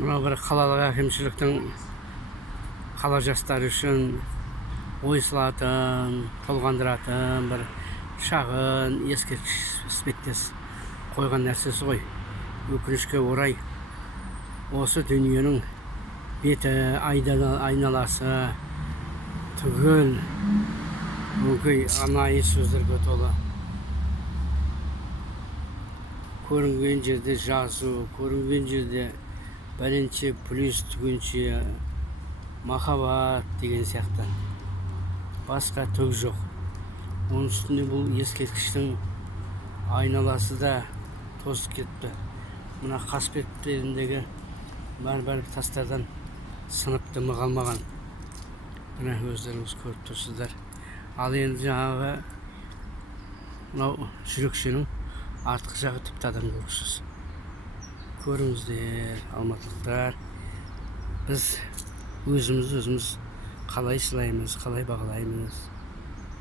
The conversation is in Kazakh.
Мына бір қалалық әкімшіліктің қала жастары үшін ойсылатын, толғандыратын бір шағын ескерткіш іспеттес қойған нәрсесі ғой. Өкінішке орай осы дүниенің беті, айналасы түгел өгей анайы сөздерге толы. Көрінген жерде жазу, көрінген жерде бәленше плюс түгенше махаббат деген сияқты. Басқа түк жоқ. Оның үстіне бұл ескерткіштің айналасы да тозып кетті. Мына қасбеттеріндегі бар тастардан сыныпты қалмаған. Мына өздеріңіз көріп тұрсыздар. Ал енді жаңағы мынау жүрекшенің артқы жағы тіпті адам көргісіз. Көріңіздер, алматылықтар, біз өзіміз қалай сыйлаймыз, қалай бағалаймыз.